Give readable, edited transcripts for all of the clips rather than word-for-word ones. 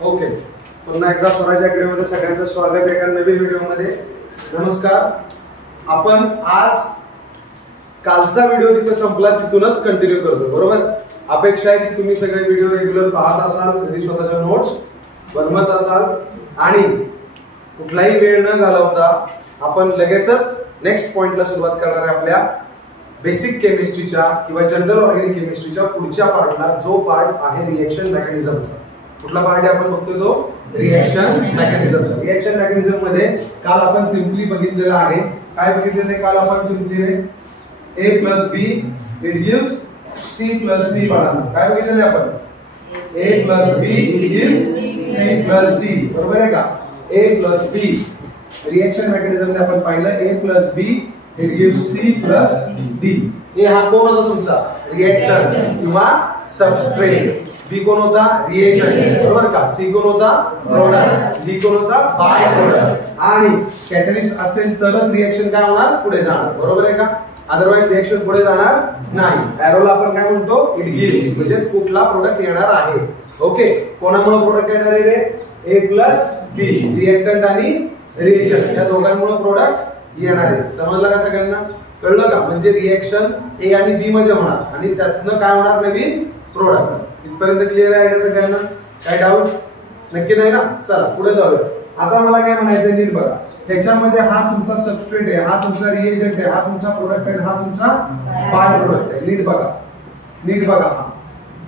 Okay, पुन्हा एकदा स्वराज अकॅडमीमध्ये सगळ्यांचं स्वागत आहे एका नवीन व्हिडिओमध्ये. नमस्कार. आपण आज कालचा व्हिडिओ जिथे संपला तिथूनच कंटिन्यू करतो. बरोबर, अपेक्षा आहे की तुम्ही सगळे व्हिडिओ रेग्युलर पाहत असाल, घरी स्वतःच्या नोट्स बनवत असाल आणि कुठलाही वेळ न घालवता आपण लगेचच नेक्स्ट पॉइंटला सुरुवात करणार आहे. आपल्या बेसिक केमिस्ट्रीच्या किंवा जनरल ऑर्गॅनिक केमिस्ट्रीच्या पुढच्या पार्टला, जो पार्ट आहे रिएक्शन मेकॅनिझमचा. कुठला पार्ट आहे आपण बघतोय तो रिएक्शन मेकॅनिझमचा. रिएक्शन मेकॅनिझम मध्ये काल आपण सिंपली बघितलेलं आहे. काय बघितलेलं आहे काल आपण simply? A plus B it gives C plus D. काय बघितलेलं आपण? A plus B it gives C plus D. बरोबर आहे का? A plus B reaction mechanism मध्ये आपण पाहिलं A plus B it gives C plus D. A हा कोण होता तुमचा? रिएक्टंट किंवा सबस्ट्रेट. B कोण होता? रिएजंट. बरोबर का? C कोण होता? प्रोडक्ट. D कोण होता? By product. आणि कॅटलिस्ट असेल तरच रिएक्शन काय होणार? पुढे जाणार. बरोबर आहे का? अदरवाइज रिएक्शन पुढे जाणार नाही. एरोला आपण काय म्हणतो? इट गिव्स, म्हणजे कुठला प्रोडक्ट येणार आहे. ओके, कोणामुळे प्रोडक्ट येणार आहे रे? A प्लस B, रिएक्टंट आणि रिएजंट या दोघांमुळे प्रोडक्ट येणार आहे. समजलं का सगळ्यांना? कळलं का? म्हणजे रिएक्शन A आणि B मध्ये होणार आणि त्यातनं काय होणार? नवीन प्रोडक्ट. इथपर्यंत क्लिअर आहे का सगळ्यांना? काय डाऊट? नक्की नाही ना? चला पुढे जाऊया. आता मला काय म्हणायचं नीट बघा. ह्याच्यामध्ये हा तुमचा सबस्ट्रेट आहे, हा तुमचा रिएजंट आहे, हा तुमचा प्रोडक्ट आहे, हा तुमचा बाय प्रोडक्ट आहे. नीट बघा, नीट बघा. हा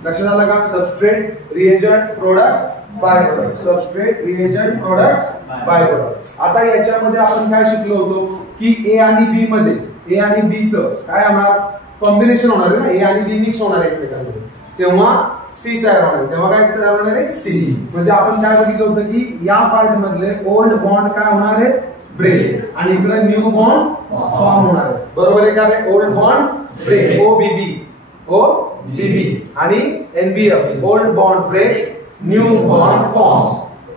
लक्षात आलं का? Substrate, reagent, product, by product. Substrate, reagent, product, by product. आता याच्यामध्ये आपण काय शिकलो होतो की ए आणि बी मध्ये, ए आणि बी च काय होणार? कॉम्बिनेशन होणार आहे ना. ए आणि बी मिक्स होणार आहे एकमेकांमध्ये, तेव्हा सी तयार होणार आहे. तेव्हा काय तयार होणार आहे? सी. म्हणजे आपण काय बघितलं होतं की या पार्ट मधले ओल्ड बॉन्ड काय होणार आहे? ब्रेक. आणि इकडे न्यू बॉन्ड फॉर्म होणार आहे. बरोबर आहे का रे? Old bond break, OBB, OBB आणि NBF, old bond breaks, new bond forms.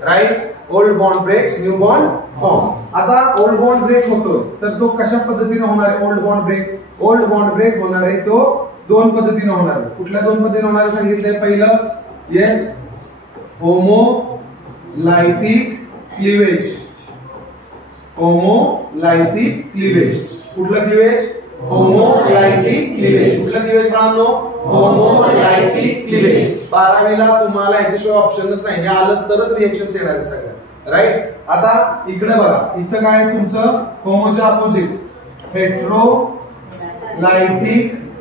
Right? Old bond breaks, new bond form. आता ओल्ड बॉन्ड ब्रेक होतो तर तो कशा पद्धतीने होणार आहे? Old bond break, old bond break होणार आहे तो दोन पद्धतीने होणार आहे. कुठल्या दोन पद्धतीने होणार आहे सांगितलंय? पहिलं, येस, होमोलायटिक क्लीवेज. होमोलायटिक क्लीवेज. कुठलं क्लीवेज? होमोलायटिक क्लीवेज. कुठलं क्लीवेज बाळांनो? होमोलायटिक क्लीवेज. 12वीला तुम्हाला याच्याशिवाय ऑप्शनच नाही. हे आलं तरच रिएक्शन्स येणार आहेत सगळ्या. राईट? आता इकडे बघा, इथं काय आहे तुमचं? होमोच्या अपोजिट हेट्रोलायटिक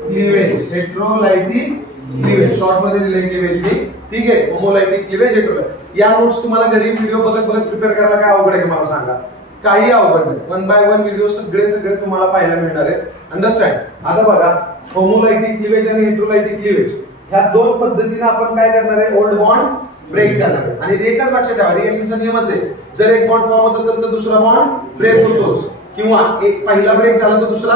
क्लीवेज. हेट्रोलायटिक क्लीवेज शॉर्ट मध्ये दिले क्लीवेज मी. ठीक आहे? होमोलायटिक क्लीवेज, हेट्रोलायटिक. या नोट्स तुम्हाला घरी व्हिडिओ बघत बघत प्रिपेअर करायला काय अवघड आहे मला सांगा? काही अवघड नाही. 1 बाय 1 व्हिडिओ सगळे तुम्हाला पाहायला मिळणार आहेत. अंडरस्टँड? आता बघा, होमोलायटिक क्लीवेज आणि हेट्रोलायटिक क्लीवेज ह्या दोन पद्धतीने आपण काय करणार आहे? ओल्ड बॉन्ड ब्रेक करणार आहे. आणि एकच लक्षात ठेवा, रिएक्शनचा नियमच आहे, जर एक बॉन्ड फॉर्म होत असेल तर दुसरा बॉन्ड ब्रेक होतोच, किंवा एक पहिला ब्रेक झाला तर दुसरा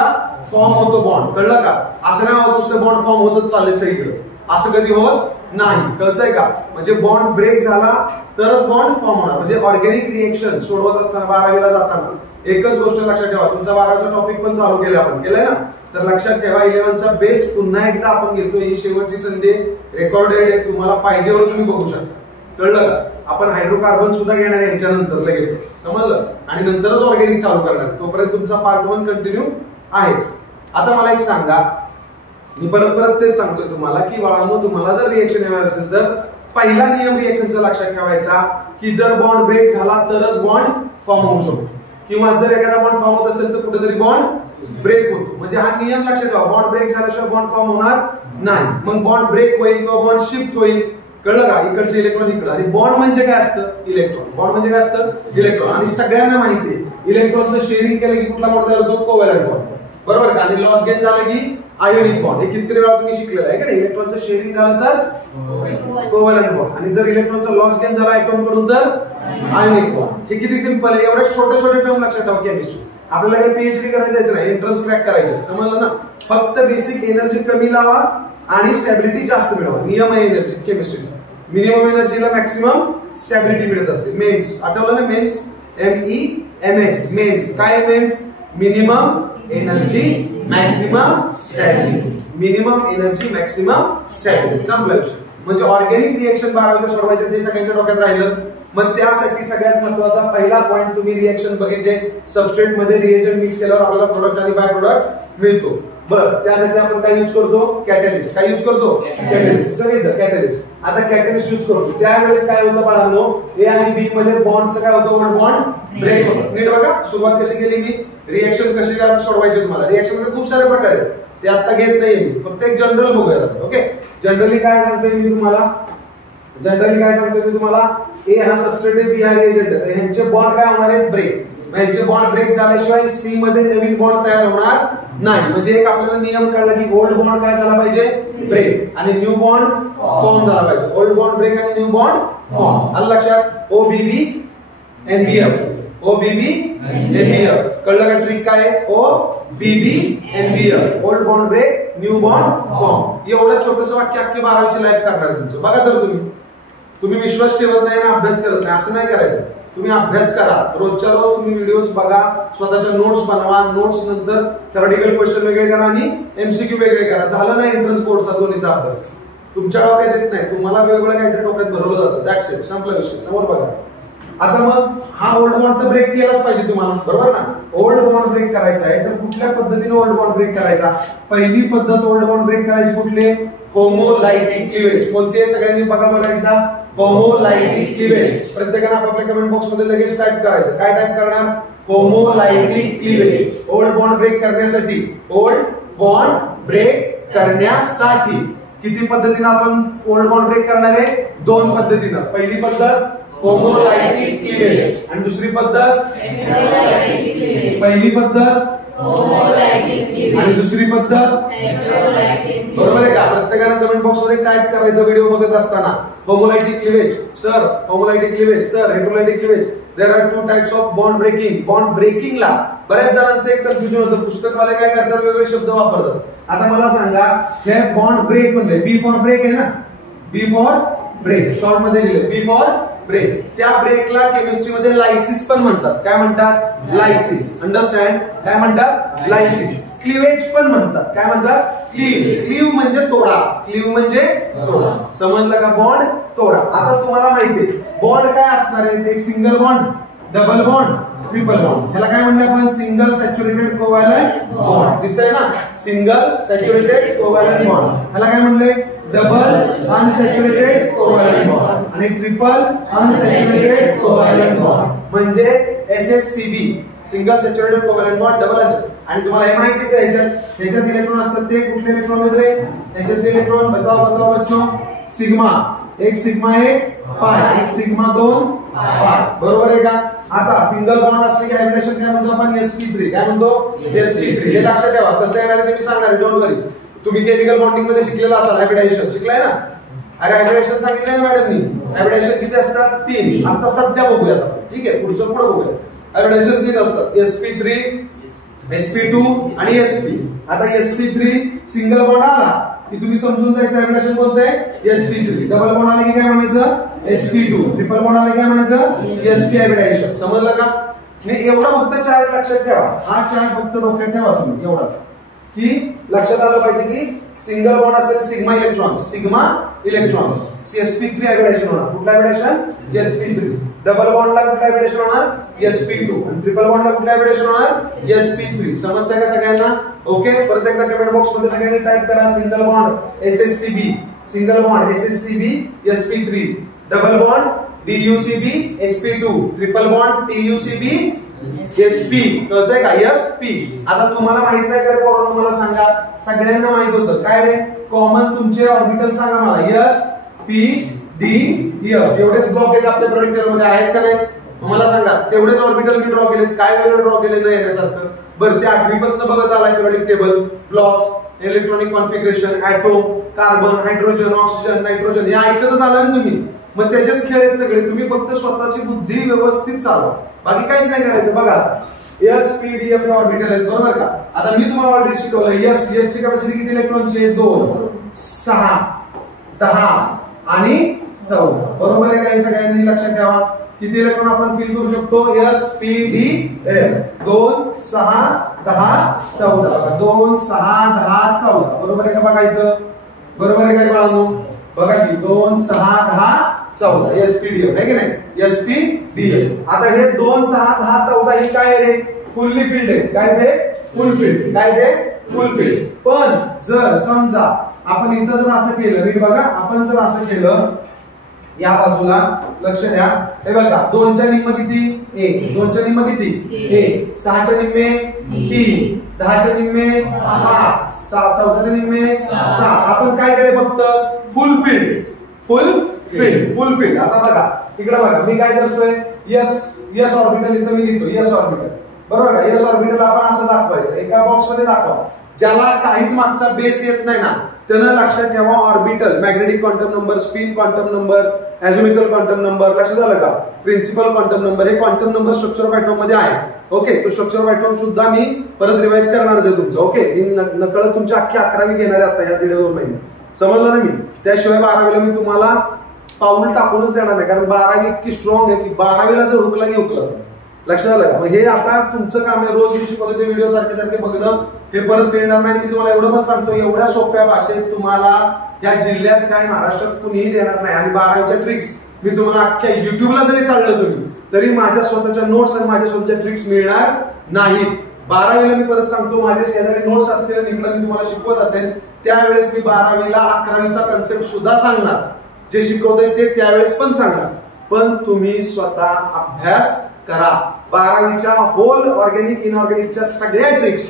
फॉर्म होतो बॉन्ड. कळलं का? असं नाही होत दुसरे बॉन्ड फॉर्म होतच चालले सगळीकडे, असं कधी होत नाही. कळतंय का? म्हणजे बॉन्ड ब्रेक झाला तरच बॉन्ड फॉर्म होणार. म्हणजे ऑर्गॅनिक रिएक्शन सोडवत असताना 12वीला जाताना एकच गोष्ट लक्षात ठेवा. तुमचा 12वीचा टॉपिक पण चालू केलं आपण, केलंय ना? तर लक्षात ठेवा, 11चा बेस पुन्हा एकदा आपण घेतो. ही शेवटची संधी रेकॉर्डेड आहे, तुम्हाला पाहिजे एवढं तुम्ही बघू शकता. कळलं का? आपण हायड्रोकार्बन सुद्धा घेणार आहे ह्याच्यानंतर लगेच. समजलं? आणि नंतरच ऑर्गॅनिक चालू करणार. तोपर्यंत तुमचा पार्ट 1 कंटिन्यू आहेच. आता मला एक सांगा, मी परत तेच सांगतोय तुम्हाला की बाळांनो, तुम्हाला जर रिएक्शन येणार असेल तर पहिला नियम रिएक्शनचा लक्षात ठेवायचा की जर बॉन्ड ब्रेक झाला तरच बॉन्ड फॉर्म होऊ शकतो, किंवा जर एखादा बॉन्ड फॉर्म होत असेल तर कुठेतरी बॉन्ड ब्रेक होतो. म्हणजे हा नियम लक्षात ठेवा. बॉन्ड ब्रेक झाल्याशिवाय बॉन्ड फॉर्म होणार नाही. मग बॉन्ड ब्रेक होईल किंवा बॉन्ड शिफ्ट होईल. कळलं का? इकडचे इलेक्ट्रॉन इकडे. आणि बॉन्ड म्हणजे काय असतं? इलेक्ट्रॉन. बॉन्ड म्हणजे काय असतं? इलेक्ट्रॉन. आणि सगळ्यांना माहिती आहे, इलेक्ट्रॉनचं शेअरिंग केलं की कुठला बॉन्ड तयार होतो? Covalent bond. बरोबर का? आणि लॉस गेन झालं की आयोनिक बॉन्ड. हे किती वेळा तुम्ही शिकलेलं आहे का? इलेक्ट्रॉनचं शेअरिंग झालं तर कोव्हॅलंट बॉन्ड, आणि जर इलेक्ट्रॉनचा लॉस गेन झाला ऍटॉम कडून तर आयोनिक बॉन्ड. हे किती सिंपल आहे. एवढ्या छोटे छोटे टर्म लक्षात ठेवा केमिस्ट्री. आपल्याला काही पीएचडी करायला जायचं नाही, एंट्रन्स क्रॅक करायचं. समजलं ना? फक्त बेसिक एनर्जी कमी लावा आणि स्टॅबिलिटी जास्त मिळवा. नियम आहे एनर्जी केमिस्ट्रीचा. मिनिमम एनर्जीला मॅक्सिमम स्टॅबिलिटी मिळत असते. मेम्स आठवलं ना? MEMS, MEMS. मेम्स काय? MEMS minimum energy maximum stability. Minimum energy maximum stability. संपलं विषय. म्हणजे ऑर्गॅनिक रिएक्शन 12वीच्या सोडवायचे ते सगळ्यांच्या डोक्यात राहिलं. मग त्यासाठी सगळ्यात महत्त्वाचा पहिला पॉइंट तुम्ही रिएक्शन बघितले, सबस्ट्रेट मध्ये रिएजंट मिक्स केल्यावर आपल्याला प्रोडक्ट आणि बाय प्रोडक्ट मिळतो. बरं, त्यासाठी आपण काय यूज करतो? कॅटलिस्ट. काय यूज करतो? कॅटलिस्ट. सगळं कॅटलिस्ट. आता कॅटलिस्ट यूज करतो त्यावेळेस काय होतं बाळांनो, ए आणि बी मध्ये बॉन्डचं काय होतं? बॉन्ड ब्रेक होतं. नीट बघा, सुरुवात कशी केली मी, रिएक्शन कशी सोडवायची तुम्हाला. रिएक्शन मध्ये खूप सारे प्रकार आहेत, ते आता घेत नाही मी, फक्त एक जनरल बघूया. ओके, जनरली काय सांगतोय मी तुम्हाला, ए हा सबस्ट्रेट आहे, बी हा रिएजंट आहे. ह्यांचे बॉन्ड काय होणार आहे? ब्रेक. ह्यांचे बॉन्ड ब्रेक झाल्याशिवाय सी मध्ये नवीन बॉन्ड तयार होणार नाही. म्हणजे एक आपल्याला नियम कळला की ओल्ड बॉन्ड काय झाला पाहिजे? ब्रेक, आणि न्यू बॉन्ड फॉर्म झाला पाहिजे. ओल्ड बॉन्ड ब्रेक आणि न्यू बॉन्ड फॉर्म. आलं लक्षात? OBB NBF, OBB NBF. कळलं का ट्रिक काय आहे? OBB NBF, old bond break, new bond form. एवढं छोटंसं वाक्य अख्खी 12वीची लाईफ करणार तुमचं. बघा तर तुम्ही विश्वास ठेवत नाही आणि अभ्यास करत नाही, असं नाही करायचं. तुम्ही अभ्यास करा, रोजच्या रोज तुम्ही व्हिडिओज बघा, स्वतःच्या नोट्स बनवा, नोट्स नंतर थेरॉटिकल क्वेश्चन वेगळे करा आणि MCQ वेगळे करा. झालं नाही एंट्रन्स बोर्डचा दोन्हीचा अभ्यास. तुमच्या डोक्यात येत नाही, तुम्हाला वेगवेगळं काहीतरी डोक्यात भरवलं जातं. दॅट्स इट, संपला विषय. समोर बघा. आता मग हा ओल्ड बॉन्ड तर ब्रेक केलाच पाहिजे तुम्हाला, बरोबर ना? ओल्ड बॉन्ड ब्रेक करायचा आहे तर कुठल्या पद्धतीने ओल्ड बॉन्ड ब्रेक करायचा? पहिली पद्धत ओल्ड बॉन्ड ब्रेक करायची कुठली? होमोलायटिक क्लिवेज. कोणती आहे सगळ्यांनी बघा बरं एकदा. होमोलायटिक क्लिवेज. प्रत्येकाने आपापल्या कमेंट बॉक्स मध्ये लगेच टाइप करायचं. काय टाइप करणार? होमोलायटिक क्लिवेज. ओल्ड बॉन्ड ब्रेक करण्यासाठी, ओल्ड बॉन्ड ब्रेक करण्यासाठी किती पद्धतीने आपण ओल्ड बॉन्ड ब्रेक करणार आहे? 2 पद्धतीनं. पहिली पद्धत होमोलायटिक क्लिवेज आणि दुसरी पद्धत पहिली पद्धत आणि दुसरी पद्धत. बरोबर आहे का? प्रत्येकाने कमेंट बॉक्स मध्ये टाइप करायचं व्हिडिओ बघत असताना. Homolytic cleavage sir, homolytic cleavage sir, heterolytic cleavage. There are 2 types of bond breaking. Bond ब्रेकिंगला बऱ्याच जणांचं एक कन्फ्युजन होतं, पुस्तकवाले काय करतात वेगवेगळे शब्द वापरतात. आता मला सांगा, हे बॉन्ड ब्रेक म्हणले, बी फॉर ब्रेक आहे ना, बी फॉर ब्रेक शॉर्ट मध्ये लिहिले, बी फॉर ब्रेक. त्या ब्रेकला केमिस्ट्री मध्ये लायसिस पण म्हणतात. काय म्हणतात? लायसिस. अंडरस्टँड? काय म्हणतात? लायसिस. क्लिवेज पण म्हणतात. काय म्हणतात? क्लीव. क्लीव म्हणजे तोडा, क्लीव म्हणजे तोडा. समजलं का? बॉन्ड तोडा. आता तुम्हाला माहिती आहे बॉन्ड काय असणार आहे? एक single bond, double bond, triple bond. ह्याला काय म्हणलं आपण? Single saturated covalent bond. दिसतंय ना? Single saturated covalent bond. ह्याला काय म्हणले? डबल अनसॅच्युरेटेड कोव्हॅलंट बॉन्ड आणि ट्रिपल अनसॅच्युरेटेड कोव्हॅलंट बॉन्ड म्हणजे SSCB, single saturated covalent bond, double unsaturated. आणि तुम्हाला हे माहितीच आहे, ह्याच्यात इलेक्ट्रॉन असतात. ते कुठले इलेक्ट्रॉन आहेत रे? ह्याच्यात इलेक्ट्रॉन बताओ बच्चों. सिग्मा, एक सिग्मा 1 पाय, एक सिग्मा 2 पाय. बरोबर आहे का? आता सिंगल बॉन्ड असले की हायब्रिडेशन काय म्हणतो आपण? sp3. काय म्हणतो? sp3. हे लक्षात ठेवा. कसं येणार आहे ते मी सांगणार आहे, डोंट वरी. तुम्ही केमिकल बॉन्डिंग मध्ये शिकलेला असाल, हायब्रिडायझेशन शिकलाय ना? अरे हायब्रिडायझेशन सांगितलंय ना मॅडमनी. हायब्रिडायझेशन किती असतात? 3. आता सध्या बघूया, ठीक आहे? पुढचं पुढे बघूया. हायब्रिडायझेशन 3 असतात, sp3, sp2 आणि sp. आता sp3 सिंगल बॉन्ड आला की तुम्ही समजून जायचं हायब्रिडायझेशन कोणतं आहे? sp3. डबल बॉन्ड आले की काय म्हणायचं? sp2. ट्रिपल बॉन्ड आले काय म्हणायचं? sp hybridisation. समजलं का? नाही एवढा फक्त चार्ट लक्षात ठेवा. हा चार्ट फक्त डोक्यात ठेवा तुम्ही, एवढाच. की लक्षात आलं पाहिजे की सिंगल बॉन्ड असेल सिग्मा इलेक्ट्रॉन्स, sp3 हायब्रिडेशन होणार. कुठलं हायब्रिडेशन? sp3. डबल बॉन्डला कुठलं हायब्रिडेशन होणार? sp2. आणि ट्रिपल बॉन्डला कुठलं हायब्रिडेशन होणार? sp3. समजतंय का सगळ्यांना? ओके, परत एकदा कमेंट बॉक्स मध्ये सगळ्यांनी टाइप करा. Single bond SSCB, single bond SSCB sp3, double bond DUCB sp2, triple bond TUCB sp. कळतंय का? sp. आता तुम्हाला माहित नाही का पोरांनो? मला सांगा. सगळ्यांना माहित होतं काय रे? कॉमन तुमचे ऑर्बिटल सांगा मला. s p d f एवढेच ब्लॉक आहेत आपल्या प्रोडक्ट टेबल मध्ये, आहेत का नाही? मला सांगा. तेवढेच ऑर्बिटल मी ड्रॉ केलेत. काय वेगळं ड्रॉ केले नाही याच्यासारखं? बरं, ते 8वी पासून बघत आलाय product table. Blocks, electronic configuration, atom, carbon, hydrogen, oxygen, nitrogen हे ऐकतच आलाय ना तुम्ही. मग त्याचेच खेळ आहेत सगळे. तुम्ही फक्त स्वतःची बुद्धी व्यवस्थित चालवा, बाकी काहीच नाही करायचं. बघा s p d f हे ऑर्बिटल आहेत, बरोबर का? आता मी तुम्हाला ऑलरेडी शिकवलं. s ची कॅपॅसिटी किती इलेक्ट्रॉनची? 2, 6, 10 आणि 14. बरोबर आहे का? हे सगळ्यांनी लक्षात ठेवा. किती इलेक्ट्रॉन आपण फिल करू शकतो? s p d f 2, 6, 10, 14. 2, 6, 10, 14. बरोबर आहे का? बघा इथं. बरोबर आहे का बाळांनो? बघा की 2 6 10 14 एसपीडीएफ आहे की नाही, एसपीडीएफ. आता हे 2 6 10 14 हे काय रे, फुल्ली फिल्ड आहे. काय ते फुल फिल्ड, काय ते फुल फिल्ड. पण जर समजा आपण इथं जर असं केलं, नीट बघा, आपण जर असं केलं या बाजूला, लक्ष द्या, हे बघा 2 च्या निम्म किती 1, 2 च्या निम्म किती 1, 6 च्या निम्मे 3, 10 च्या निम्मे 5, 14 च्या निम्मे 6. आपण काय केले, फक्त फुल फील्ड, फुल फील्ड, फुल फील्ड. आता बघा इकडे बघा, मी काय करतोय, यस ऑर्बिटल इथं मी लिहितो, यस ऑर्बिटल, बरोबर का. यस ऑर्बिटल आपण असं दाखवायचं, एका बॉक्स मध्ये दाखवा. ज्याला काहीच मागचा बेस येत नाही ना, त्यांना लक्षात ठेवा orbital, magnetic quantum number, spin quantum number, azimuthal quantum number, लक्षात आलं का, प्रिन्सिपल क्वांटम नंबर, हे quantum number structure of atom मध्ये आहे. ओके, तो स्ट्रक्चर ऑफ एटॉम सुद्धा मी परत रिवाइज करणारच आहे तुमचं. ओके, मी नकळत तुमची अख्खी 11वी घेणार आहे आता ह्या 1.5 महिने, समजलं ना मी. त्याशिवाय 12वीला मी तुम्हाला पाऊल टाकूनच देणार नाही, कारण 12वी इतकी स्ट्रॉंग आहे की 12वीला जर हुकला की हुकलं. लक्षात आलं का. मग हे आता तुमचं काम आहे, रोज शिकवतो ते व्हिडिओ सारखे सारखे बघणं, हे परत मिळणार नाही. मी तुम्हाला एवढं पण सांगतो, एवढ्या सोप्या भाषेत तुम्हाला या जिल्ह्यात काय महाराष्ट्रात कुणीही देणार नाही. आणि 12वीच्या ट्रिक्स मी तुम्हाला अख्ख्या युट्यूबला जरी चाललं तुम्ही, तरी माझ्या स्वतःच्या नोट्स आणि माझ्या स्वतःच्या ट्रिक्स मिळणार नाहीत. 12वीला मी परत सांगतो, माझे शेजारी नोट्स असतील, तिकडे मी तुम्हाला शिकवत असेल, त्यावेळेस मी 12वीला 11वीचा कन्सेप्ट सुद्धा सांगणार, जे शिकवतोय ते त्यावेळेस पण सांगणार. पण तुम्ही स्वतः अभ्यास करा. 12वीच्या होल ऑर्गॅनिक इनऑर्गॅनिकच्या सगळ्या ट्रिक्स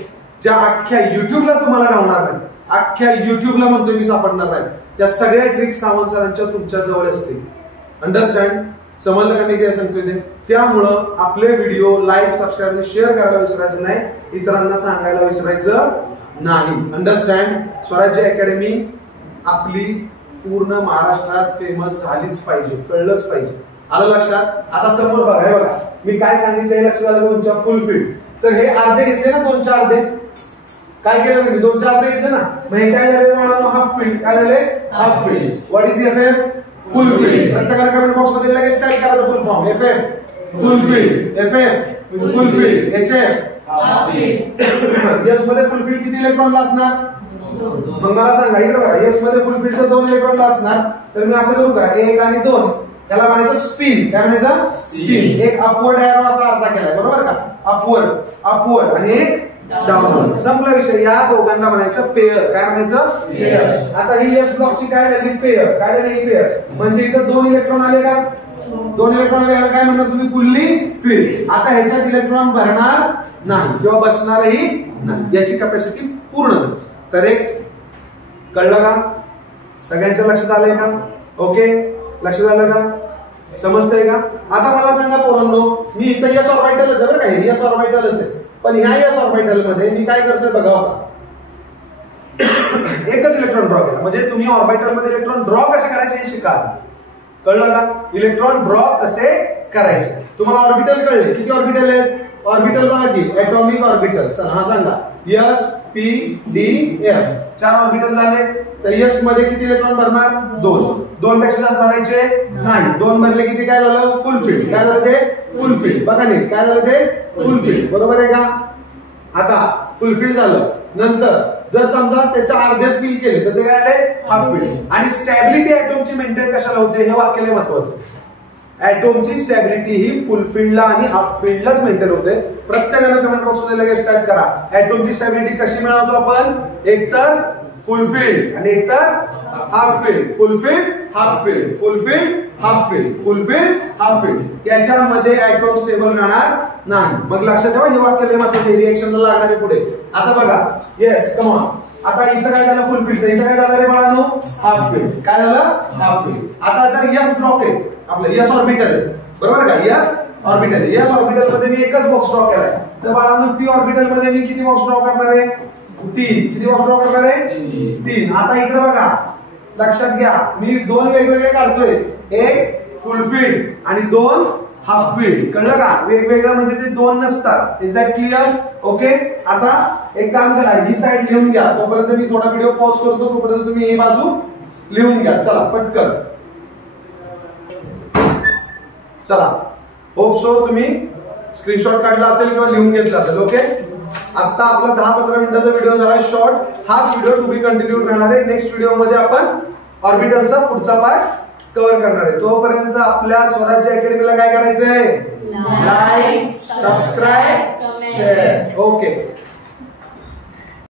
ज्या अख्ख्या युट्यूबला तुम्हाला गावणार नाही, अख्ख्या युट्यूबला म्हणतोय मी सापडणार नाही, त्या सगळ्या ट्रिक्स सावंत सरांच्या तुमच्या जवळ असतील. अंडरस्टँड, समजलं का मी काय सांगतोय ते. त्यामुळं आपले व्हिडिओ लाईक, सबस्क्राईब आणि शेअर करायला विसरायचं नाही, इतरांना सांगायला विसरायचं नाही. अंडरस्टँड. स्वराज्य अकॅडमी आपली पूर्ण महाराष्ट्रात फेमस झालीच पाहिजे, कळलंच पाहिजे. आलं लक्षात. आता समोर बघा, हे बघा मी काय सांगितलंय, लक्षात आलं तुमच्या फुल फील्ड. तर हे अर्धे घेतले ना, 2 च्या अर्धे, काय केलं मी 2 च्या अर्धे घेतले ना, मग हे काय झाले, हाफ फील्ड. काय झाले, half field. What is FF, full field. प्रत्येकाला कमेंट बॉक्स मध्ये लगेच टाइप करायचं full form. FF full field, FF full field, HF half field. Yes मध्ये फुल फील्ड किती इलेक्ट्रॉनला असणार, मग मला सांगा. इकडे बघा, यस मध्ये फुल फील्डचं 2 इलेक्ट्रॉनला असणार. तर मी असं करू का, 1 आणि 2, त्याला म्हणायचं स्पिन. काय म्हणायचं, स्पिन. एक अपवर्ड एरो असा अर्धा केलाय, बरोबर का, अपवर्ड, अपवर्ड, आणि एक डाऊनवर्ड. संपला विषय. या दोघांना म्हणायचं पेअर. काय म्हणायचं, पेअर. आता ही एस ब्लॉकची काय झाली, पेअर. काय झाली, ही पेअर. म्हणजे इथं 2 इलेक्ट्रॉन आले का, 2 इलेक्ट्रॉन आले, काय म्हणणार तुम्ही, फुल्ली फील्ड. आता ह्याच्यात इलेक्ट्रॉन भरणार नाही किंवा बसणारही नाही, याची कॅपॅसिटी पूर्ण झाली. करेक्ट, कळलं का, सगळ्यांच्या लक्षात आलंय का. ओके, लक्षात आलं का, समजतंय का. आता मला सांगा पोरांनो, मी इथं यस ऑर्बिटलच आहे बरं का, हे यस ऑर्बिटलच आहे, पण ह्या यस ऑर्बिटल मध्ये मी काय करतोय बघा होता, एकच इलेक्ट्रॉन ड्रॉ केला. म्हणजे तुम्ही ऑर्बिटल मध्ये इलेक्ट्रॉन ड्रॉ कसे करायचे हे शिका. कळलं का, इलेक्ट्रॉन ड्रॉ कसे करायचे. तुम्हाला ऑर्बिटल कळले, किती ऑर्बिटल आहेत, ऑर्बिटल बघा की ऍटॉमिक ऑर्बिटल. चला हा सांगा, S P D F 4 orbital झाले. तर एस मध्ये किती इलेक्ट्रॉन भरणार, 2. 2 पेक्षा जास्त भरायचे नाही. 2 भरले किती, काय झालं, फुल फील्ड. काय झालं ते, फुल फील्ड. बघा नीट, काय झालं ते, फुल फील्ड. बरोबर आहे का. आता फुल फील्ड झालं, नंतर जर समजा त्याच्या अर्धेच फील केले तर ते काय आले, हाफ फील्ड. आणि स्टॅबिलिटी ऍटॉमची मेंटेन कशाला होते, हे वाक्य लय महत्वाचं. ऍटॉमची स्टॅबिलिटी ही फुल फील्डला आणि हाफ फील्डलाच मेंटेन होते. प्रत्येकानं कमेंट बॉक्स मध्ये लगेच टाइप करा, ऍटॉमची स्टॅबिलिटी कशी मिळवतो आपण, एकतर फुल फील्ड आणि एकतर हाफ फील्ड. फुल फील्ड, हाफ फील्ड, फुल फील्ड, हाफ फील्ड, फुल फील्ड, हाफ फील्ड. याच्यामध्ये ऍटॉम स्टेबल राहणार नाही. मग लक्षात ठेवा, हे वाक्य लय महत्वाचे, रिएक्शनला लागणारे पुढे. आता बघा, येस कम ऑन. आता इथं काय झालं, फुल फील्ड. इथं काय झालं रे बाळांनो, हाफ फील्ड. काय झालं, हाफ फील्ड. आता जर यस ब्लॉक आहे आपलं, यस ऑर्बिटल आहे, बरोबर का, यस ऑर्बिटल. यस ऑर्बिटल मध्ये मी एकच बॉक्स ड्रॉ केलाय. तर बाळांनो पी ऑर्बिटल मध्ये मी किती बॉक्स ड्रॉ करणार आहे, 3. किती बॉक्स ड्रॉ करणार आहे, 3. आता इकडे बघा, लक्षात घ्या, मी 2 वेगवेगळे काढतोय, एक फुल फील्ड आणि 2 हाफ फील्ड. कळलं का, वेगवेगळं म्हणजे ते 2 नसतात. Is that clear. ओके. आता एक काम करा, ही साइड लिहून घ्या, तोपर्यंत मी थोडा व्हिडिओ पॉज करतो, तोपर्यंत तुम्ही ही बाजू लिहून घ्या. चला पटकन, चला. होप सो तुम्ही स्क्रीनशॉट काढला असेल किंवा लिहून घेतला असेल. ओके. आता आपला 10-15 मिनिटाचा व्हिडिओ झाला शॉर्ट. हाच व्हिडिओ टू बी कंटिन्यू राहणार आहे. नेक्स्ट व्हिडिओ मध्ये आपण ऑर्बिटलचा पुढचा पार्ट कव्हर करणार आहे. तोपर्यंत आपल्या स्वराज्य अकॅडमीला काय करायचंय? Like, subscribe, share. ओके.